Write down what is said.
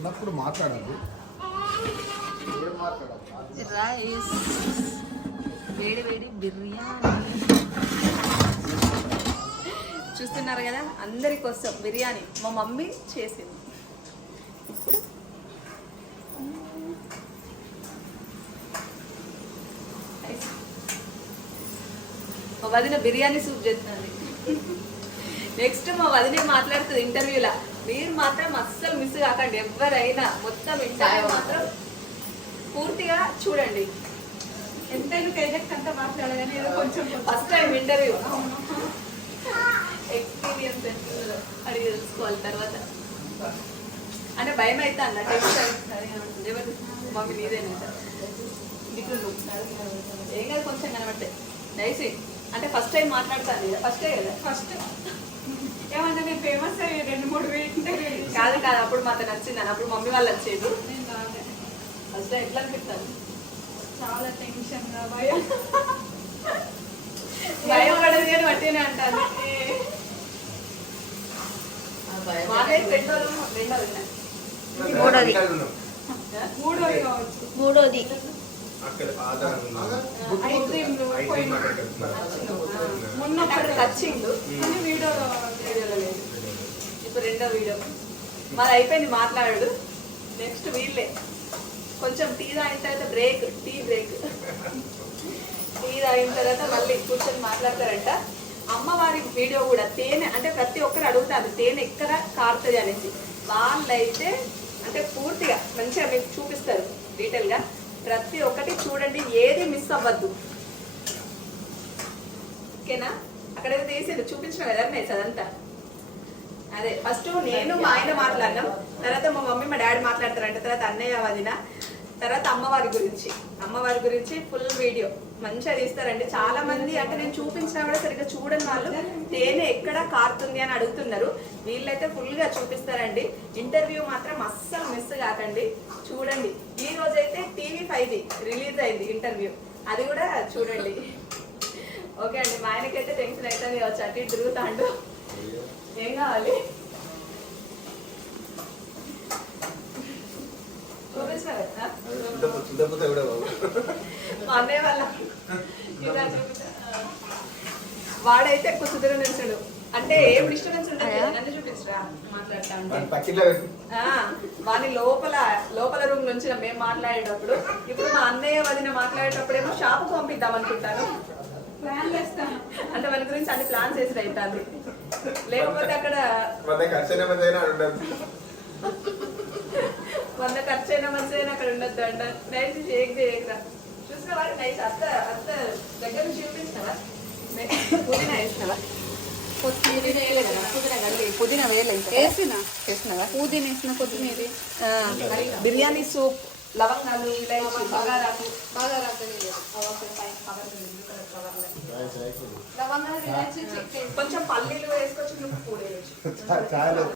ఉన్నప్పుడు మాట్లాడాలి. రైస్ వేడి వేడి బిర్యానీ చూస్తున్నారు కదా, అందరి కోసం బిర్యానీ మా మమ్మీ చేసింది. ఇప్పుడు మా వదిన బిర్యానీ సూప్ చేస్తుంది. నెక్స్ట్ మా వదిన మాట్లాడుతుంది ఇంటర్వ్యూలా. మీరు మాత్రం అస్సలు మిస్ కాకండి, ఎవరైనా మొత్తం ఇంటర్వ్యూ మాత్రం పూర్తిగా చూడండి. ఎంతైనా తేజక్ అంతా మాట్లాడగానే ఏదో కొంచెం ఫస్ట్ టైం ఇంటర్వ్యూ ఎక్స్పీరియన్స్ ఎట్లుందో అడిగి తెలుసుకోవాలి. తర్వాత అంటే భయం అయితే అన్న టెన్షన్ మమ్మీ నీదేనంట దిక్కు ఏం కాదు కొంచెం కనబట్టే నైస్. అంటే ఫస్ట్ టైం మాట్లాడతాను కదా, ఫస్టే కదా. ఫస్ట్ ఏమంటే నేను ఫేమస్ అయ్యి 2-3 ఇంటర్వ్యూ కాదు కాదు అప్పుడు మాకు నచ్చింది అని. అప్పుడు మమ్మీ వాళ్ళు వచ్చేది. నేను రాలే. ఫస్ట్ టైం ఎట్లా అనిపిస్తాను? చాలా టెన్షన్గా భయం భయపడేది కానీ వట్టినే అంటాను. మూడోది మొన్న వచ్చిండు కానీ వీడియోలో లేదు. ఇప్పుడు రెండో వీడియో మరి అయిపోయింది మాట్లాడాడు. నెక్స్ట్ వీళ్ళే కొంచెం టీ తాగిన తర్వాత బ్రేక్, టీ బ్రేక్. టీ తాగిన తర్వాత మళ్ళీ కూర్చొని మాట్లాడతారంట. అమ్మవారి వీడియో కూడా తేనె అంటే ప్రతి ఒక్కరు అడుగుతారు తేనె ఎక్కడ కారుతుంది అనేసి. వాళ్ళైతే అంటే పూర్తిగా మంచిగా మీకు చూపిస్తారు డీటెయిల్గా. ప్రతి ఒక్కటి చూడండి, ఏది మిస్ అవ్వద్దు. ఓకేనా? అక్కడైతే తీసేది చూపించిన కదా నేను అదంతా. అదే ఫస్ట్ నేను మా ఆయన మాట్లాడినాం, తర్వాత మా మమ్మీ మా డాడీ మాట్లాడతారంట, తర్వాత అన్నయ్య వదిన, తర్వాత అమ్మవారి గురించి ఫుల్ వీడియో మంచిగా తీస్తారండి. చాలా మంది అంటే నేను చూపించినా కూడా సరిగ్గా చూడని వాళ్ళు తేనె ఎక్కడ కారుతుంది అని అడుగుతున్నారు. వీళ్ళైతే ఫుల్ గా చూపిస్తారండి. ఇంటర్వ్యూ మాత్రం అస్సలు మిస్ కాకండి, చూడండి. ఈ రోజైతే TV5 రిలీజ్ అయింది ఇంటర్వ్యూ, అది కూడా చూడండి. ఓకే అండి. మా ఆయనకైతే టెన్షన్ అవుతుంది వచ్చి అటు ఇటు తిరుగుతాండు. ఏం కావాలి అన్నయ్య వాళ్ళ వాడైతే ఎక్కువ సుధీర నిలిచాడు. అంటే ఏం డిస్టర్బెన్స్ ఉంటుంది నన్ను చూపించరా మాట్లాడతా. వాని లోపల రూమ్ నుంచి మేము మాట్లాడేటప్పుడు, ఇప్పుడు మా అన్నయ్య వదిన మాట్లాడేటప్పుడు ఏమో షాప్ పంపిద్దాం అనుకుంటాను. ప్లాన్ చేస్తాను అంటే మన గురించి అన్ని ప్లాన్ చేసి అవుతుంది. లేకపోతే అక్కడ 100 ఖర్చు అయినా మంచిగా అక్కడ ఉండొద్దు అంట. నైట్ షేక్ చేయకరా. చూసిన వాడు నైట్ అత్త దగ్గర నుంచి చూపించినావా? పుదీనా వేసినావా? పుదీనా వేసినావా? పుదీనా వేసిన కొత్తిమీర, బిర్యానీ సూప్, లవంగాలు, ఇలాచి, బగారాకు, లవంగాలు కొంచెం పల్లీలు వేసుకొచ్చి నువ్వు పూడేయచ్చు.